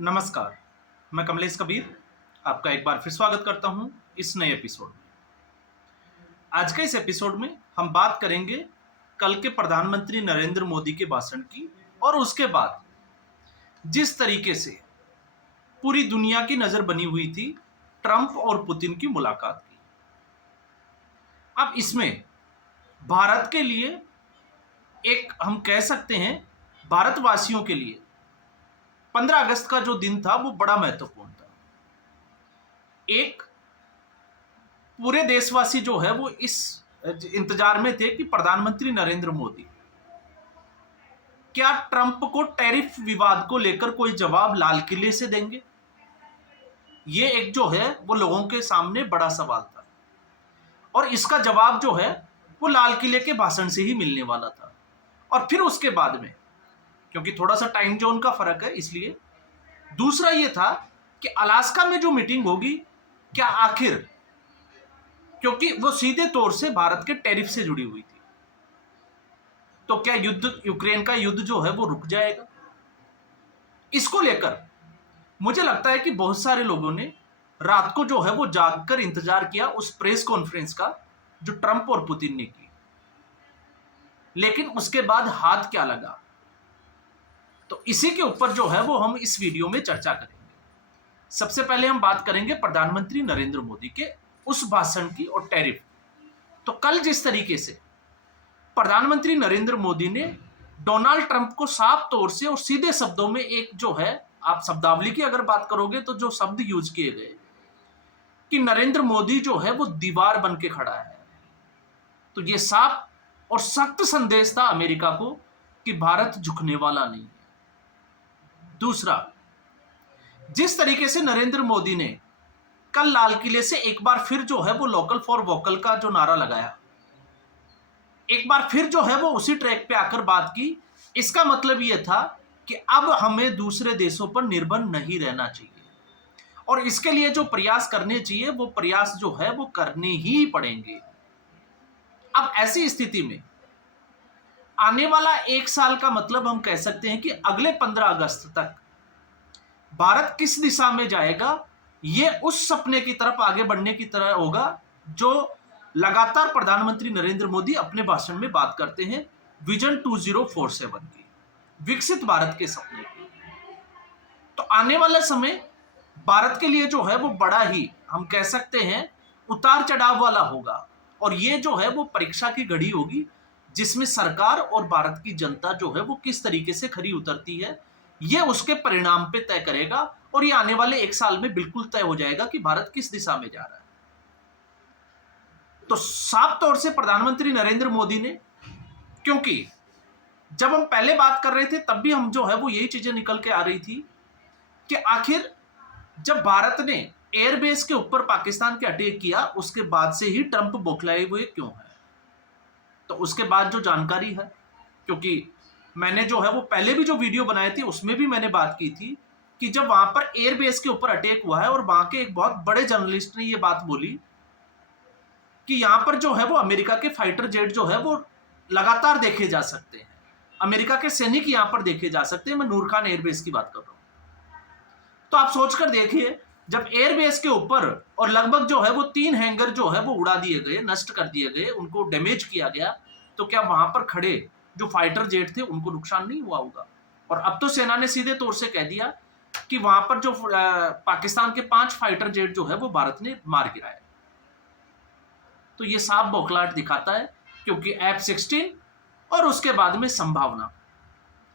नमस्कार, मैं कमलेश कबीर आपका एक बार फिर स्वागत करता हूं इस नए एपिसोड में। आज के इस एपिसोड में हम बात करेंगे कल के प्रधानमंत्री नरेंद्र मोदी के भाषण की और उसके बाद जिस तरीके से पूरी दुनिया की नज़र बनी हुई थी ट्रंप और पुतिन की मुलाकात की। अब इसमें भारत के लिए एक हम कह सकते हैं भारतवासियों के लिए 15 अगस्त का जो दिन था वो बड़ा महत्वपूर्ण था। एक पूरे देशवासी जो है वो इस इंतजार में थे कि प्रधानमंत्री नरेंद्र मोदी क्या ट्रंप को टैरिफ विवाद को लेकर कोई जवाब लाल किले से देंगे। ये एक जो है वो लोगों के सामने बड़ा सवाल था और इसका जवाब जो है वो लाल किले के भाषण से ही मिलने वाला था। और फिर उसके बाद में, क्योंकि थोड़ा सा टाइम जोन का फर्क है, इसलिए दूसरा ये था कि अलास्का में जो मीटिंग होगी क्या आखिर, क्योंकि वो सीधे तौर से भारत के टैरिफ से जुड़ी हुई थी, तो क्या यूक्रेन का युद्ध जो है वो रुक जाएगा। इसको लेकर मुझे लगता है कि बहुत सारे लोगों ने रात को जो है वो जागकर इंतजार किया उस प्रेस कॉन्फ्रेंस का जो ट्रंप और पुतिन ने की। लेकिन उसके बाद हाथ क्या लगा, तो इसी के ऊपर जो है वो हम इस वीडियो में चर्चा करेंगे। सबसे पहले हम बात करेंगे प्रधानमंत्री नरेंद्र मोदी के उस भाषण की और टैरिफ। तो कल जिस तरीके से प्रधानमंत्री नरेंद्र मोदी ने डोनाल्ड ट्रंप को साफ तौर से और सीधे शब्दों में एक जो है, आप शब्दावली की अगर बात करोगे तो जो शब्द यूज किए गए कि नरेंद्र मोदी जो है वो दीवार बन के खड़ा है, तो ये साफ और सख्त संदेश था अमेरिका को कि भारत झुकने वाला नहीं है। दूसरा, जिस तरीके से नरेंद्र मोदी ने कल लाल किले से एक बार फिर जो है वो लोकल फॉर वोकल का जो नारा लगाया, एक बार फिर जो है वो उसी ट्रैक पे आकर बात की, इसका मतलब ये था कि अब हमें दूसरे देशों पर निर्भर नहीं रहना चाहिए और इसके लिए जो प्रयास करने चाहिए वो प्रयास जो है वो करने ही पड़ेंगे। अब ऐसी स्थिति में आने वाला एक साल का मतलब हम कह सकते हैं कि अगले 15 अगस्त तक भारत किस दिशा में जाएगा, ये उस सपने की तरफ आगे बढ़ने की तरह होगा जो लगातार प्रधानमंत्री नरेंद्र मोदी अपने भाषण में बात करते हैं, विजन 2047 की, विकसित भारत के सपने की। तो आने वाला समय भारत के लिए जो है वो बड़ा ही हम कह सकते हैं उतार चढ़ाव वाला होगा और ये जो है वो परीक्षा की घड़ी होगी जिसमें सरकार और भारत की जनता जो है वो किस तरीके से खरी उतरती है, ये उसके परिणाम पे तय करेगा और ये आने वाले एक साल में बिल्कुल तय हो जाएगा कि भारत किस दिशा में जा रहा है। तो साफ तौर से प्रधानमंत्री नरेंद्र मोदी ने, क्योंकि जब हम पहले बात कर रहे थे तब भी हम जो है वो यही चीजें निकल के आ रही थी कि आखिर जब भारत ने एयरबेस के ऊपर पाकिस्तान के अटैक किया उसके बाद से ही ट्रंप बौखलाए हुए क्यों है। तो उसके बाद जो जानकारी है, क्योंकि मैंने जो है वो पहले भी जो वीडियो बनाए थे उसमें भी मैंने बात की थी कि जब वहां पर एयरबेस के ऊपर अटैक हुआ है और वहां के एक बहुत बड़े जर्नलिस्ट ने ये बात बोली कि यहां पर जो है वो अमेरिका के फाइटर जेट जो है वो लगातार देखे जा सकते हैं, अमेरिका के सैनिक यहां पर देखे जा सकते हैं। मैं नूर खान एयरबेस की बात कर रहा हूं। तो आप सोचकर देखिए, जब एयरबेस के ऊपर और लगभग जो है वो 3 हैंगर जो है वो उड़ा दिए गए, नष्ट कर दिए गए, उनको डैमेज किया गया, तो क्या वहां पर खड़े जो फाइटर जेट थे उनको नुकसान नहीं हुआ होगा। और अब तो सेना ने सीधे तौर से कह दिया कि वहां पर जो पाकिस्तान के 5 फाइटर जेट जो है वो भारत ने मार गिराया। तो ये साफ बौखलाहट दिखाता है, क्योंकि F-16 और उसके बाद में संभावना।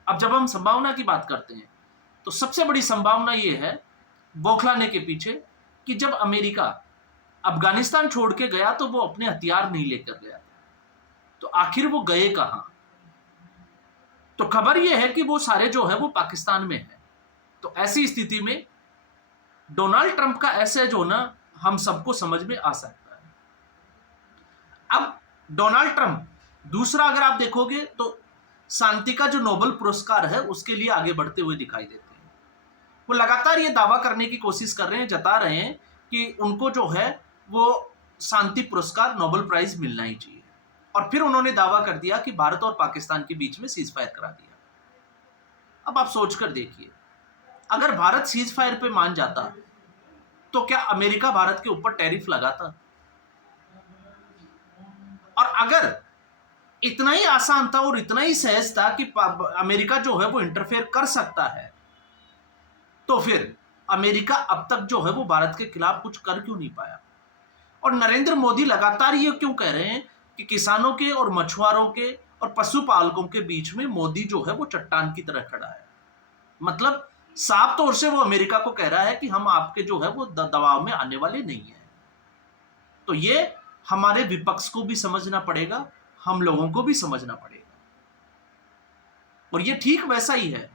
अब जब हम संभावना की बात करते हैं तो सबसे बड़ी संभावना ये है बौखलाने के पीछे कि जब अमेरिका अफगानिस्तान छोड़ के गया तो वो अपने हथियार नहीं लेकर गया, तो आखिर वो गए कहां। तो खबर ये है कि वो सारे जो है वो पाकिस्तान में है। तो ऐसी स्थिति में डोनाल्ड ट्रंप का ऐसे जो ना हम सबको समझ में आ सकता है। अब डोनाल्ड ट्रंप दूसरा अगर आप देखोगे तो शांति का जो नोबेल पुरस्कार है उसके लिए आगे बढ़ते हुए दिखाई देते हैं। वो लगातार ये दावा करने की कोशिश कर रहे हैं, जता रहे हैं कि उनको जो है वो शांति पुरस्कार नोबेल प्राइज मिलना ही चाहिए। और फिर उन्होंने दावा कर दिया कि भारत और पाकिस्तान के बीच में सीज फायर करा दिया। अब आप सोच कर देखिए, अगर भारत सीज फायर पे मान जाता तो क्या अमेरिका भारत के ऊपर टैरिफ लगाता? और अगर इतना ही आसान था और इतना ही सहज था कि अमेरिका जो है वो इंटरफेयर कर सकता है, तो फिर अमेरिका अब तक जो है वो भारत के खिलाफ कुछ कर क्यों नहीं पाया? और नरेंद्र मोदी लगातार ये क्यों कह रहे हैं कि किसानों के और मछुआरों के और पशुपालकों के बीच में मोदी जो है वो चट्टान की तरह खड़ा है? मतलब साफ तौर से वो अमेरिका को कह रहा है कि हम आपके जो है वो दबाव में आने वाले नहीं है। तो ये हमारे विपक्ष को भी समझना पड़ेगा, हम लोगों को भी समझना पड़ेगा। और ये ठीक वैसा ही है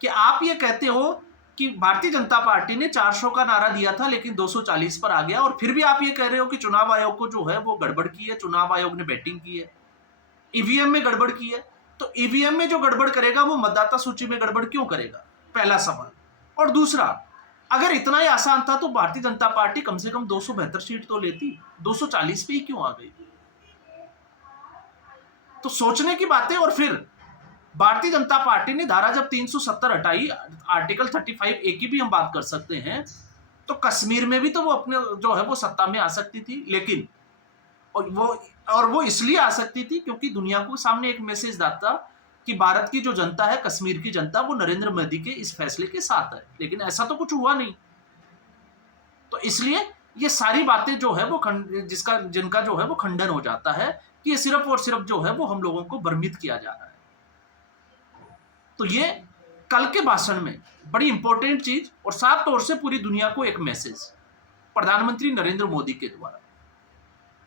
कि आप ये कहते हो कि भारतीय जनता पार्टी ने 400 का नारा दिया था लेकिन 240 पर आ गया, और फिर भी आप ये कह रहे हो कि चुनाव आयोग को जो है वो गड़बड़ की है, चुनाव आयोग ने बैटिंग की है, ईवीएम में गड़बड़ की है। तो ईवीएम में जो गड़बड़ करेगा वो मतदाता सूची में गड़बड़ क्यों करेगा? पहला सवाल। और दूसरा, अगर इतना ही आसान था तो भारतीय जनता पार्टी कम से कम 272 सीट तो लेती, 240 पे ही क्यों आ गई? तो सोचने की बात है। और फिर भारतीय जनता पार्टी ने धारा जब 370 हटाई, आर्टिकल 35A की भी हम बात कर सकते हैं, तो कश्मीर में भी तो वो अपने जो है वो सत्ता में आ सकती थी, लेकिन और वो इसलिए आ सकती थी क्योंकि दुनिया को सामने एक मैसेज आता कि भारत की जो जनता है, कश्मीर की जनता, वो नरेंद्र मोदी के इस फैसले के साथ है। लेकिन ऐसा तो कुछ हुआ नहीं। तो इसलिए ये सारी बातें जो है वो जिनका जो है वो खंडन हो जाता है कि ये सिर्फ और सिर्फ जो है वो हम लोगों को भ्रमित किया जा रहा है। तो ये कल के भाषण में बड़ी इंपॉर्टेंट चीज और साफ तौर से पूरी दुनिया को एक मैसेज प्रधानमंत्री नरेंद्र मोदी के द्वारा।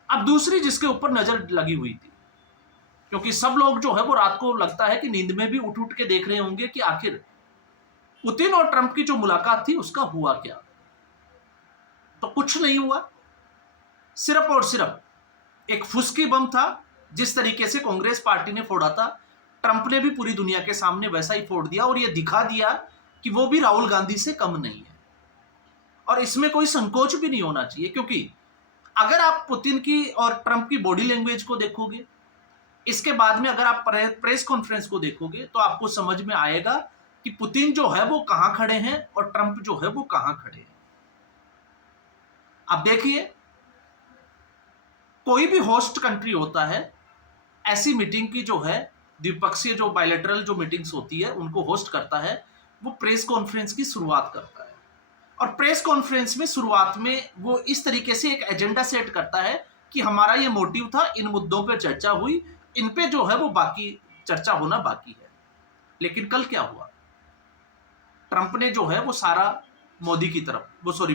अब दूसरी जिसके ऊपर नजर लगी हुई थी, क्योंकि सब लोग जो है वो रात को लगता है कि नींद में भी उठ उठ के देख रहे होंगे कि आखिर पुतिन और ट्रंप की जो मुलाकात थी उसका हुआ क्या। तो कुछ नहीं हुआ, सिर्फ और सिर्फ एक फुसकी बम था। जिस तरीके से कांग्रेस पार्टी ने फोड़ा था, ट्रंप ने भी पूरी दुनिया के सामने वैसा ही फोड़ दिया और यह दिखा दिया कि वो भी राहुल गांधी से कम नहीं है। और इसमें कोई संकोच भी नहीं होना चाहिए, क्योंकि अगर आप पुतिन की और ट्रंप की बॉडी लैंग्वेज को देखोगे, इसके बाद में अगर आप प्रेस कॉन्फ्रेंस को देखोगे, तो आपको समझ में आएगा कि पुतिन जो है वो कहां खड़े हैं और ट्रंप जो है वो कहां खड़े हैं। अब देखिए, कोई भी होस्ट कंट्री होता है, ऐसी मीटिंग की जो है द्विपक्षीय जो बायलैटरल जो मीटिंग्स होती है उनको होस्ट करता है, वो प्रेस कॉन्फ्रेंस की शुरुआत करता है। और प्रेस कॉन्फ्रेंस में शुरुआत में वो इस तरीके से एक एजेंडा सेट करता है कि हमारा ये मोटिव था, इन मुद्दों पर चर्चा हुई, इन पे जो है वो बाकी चर्चा होना बाकी है। लेकिन कल क्या हुआ? ट्रंप ने जो है वो सारा मोदी की तरफ,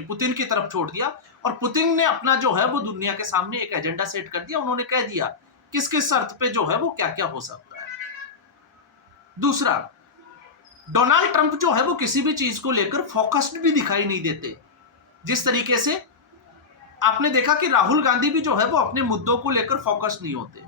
पुतिन की तरफ छोड़ दिया, और पुतिन ने अपना जो है वो दुनिया के सामने एक एजेंडा सेट कर दिया। उन्होंने कह दिया किस किस शर्त पे जो है वो क्या क्या हो सकता है। दूसरा, डोनाल्ड ट्रंप जो है वो किसी भी चीज को लेकर फोकस्ड भी दिखाई नहीं देते। जिस तरीके से आपने देखा कि राहुल गांधी भी जो है वो अपने मुद्दों को लेकर फोकस नहीं होते।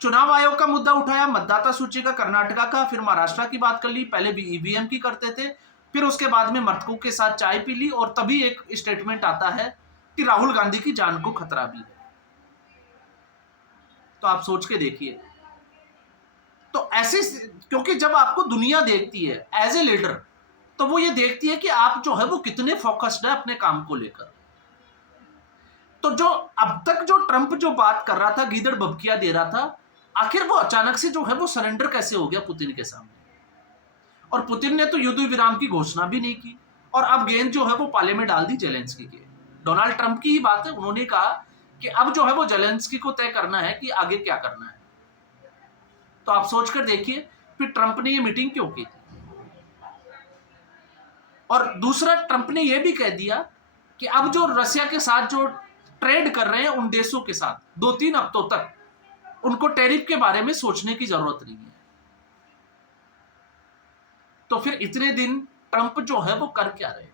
चुनाव आयोग का मुद्दा उठाया, मतदाता सूची का, कर्नाटका का, फिर महाराष्ट्र की बात कर ली, पहले भी ईवीएम की करते थे, फिर उसके बाद में मृतकों के साथ चाय पी ली, और तभी एक स्टेटमेंट आता है कि राहुल गांधी की जान को खतरा भी है। तो आप सोच के देखिए। तो ऐसे, क्योंकि जब आपको दुनिया देखती है एज ए लीडर, तो वो ये देखती है कि आप जो है वो कितने फोकस्ड है अपने काम को लेकर। तो जो अब तक जो ट्रंप जो बात कर रहा था, गीदड़ बबकिया दे रहा था, आखिर वो अचानक से जो है वो सरेंडर कैसे हो गया पुतिन के सामने? और पुतिन ने तो युद्ध विराम की घोषणा भी नहीं की, और अब गेंद जो है वो पाले में डाल दी जेलेंस्की के। डोनाल्ड ट्रंप की ही बात है, उन्होंने कहा कि अब जो है वो जेलेंस्की को तय करना है कि आगे क्या करना है। तो आप सोचकर देखिए फिर ट्रंप ने ये मीटिंग क्यों की थी। और दूसरा, ट्रंप ने यह भी कह दिया कि अब जो रशिया के साथ जो ट्रेड कर रहे हैं उन देशों के साथ 2-3 हफ्तों तक उनको टैरिफ के बारे में सोचने की जरूरत नहीं है। तो फिर इतने दिन ट्रंप जो है वो कर क्या रहे थे?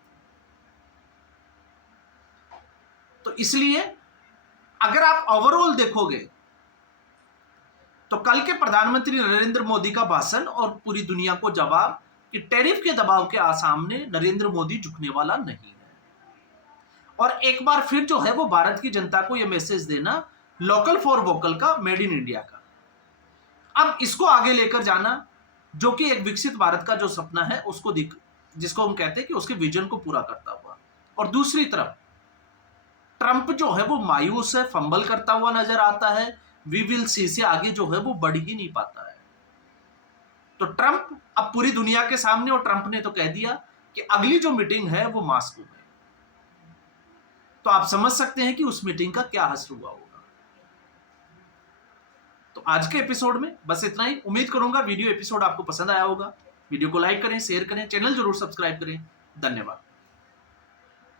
तो इसलिए अगर आप ओवरऑल देखोगे तो कल के प्रधानमंत्री नरेंद्र मोदी का भाषण और पूरी दुनिया को जवाब कि टैरिफ के दबाव के सामने नरेंद्र मोदी झुकने वाला नहीं है। और एक बार फिर जो है वो भारत की जनता को यह मैसेज देना, लोकल फॉर वोकल का, मेड इन इंडिया का। अब इसको आगे लेकर जाना जो कि एक विकसित भारत का जो सपना है उसको जिसको हम कहते हैं कि उसके विजन को पूरा करता हुआ। और दूसरी तरफ ट्रंप जो है वो मायूस है, फंबल करता हुआ नजर आता है, वी विल सी से आगे जो है वो बढ़ ही नहीं पाता है। तो ट्रंप अब पूरी दुनिया के सामने, और ट्रंप ने तो कह दिया कि अगली जो मीटिंग है वो मास्को में। तो आप समझ सकते हैं कि उस मीटिंग का क्या असर हुआ होगा। तो आज के एपिसोड में बस इतना ही। उम्मीद करूंगा वीडियो एपिसोड आपको पसंद आया होगा। वीडियो को लाइक करें, शेयर करें, चैनल जरूर सब्सक्राइब करें। धन्यवाद।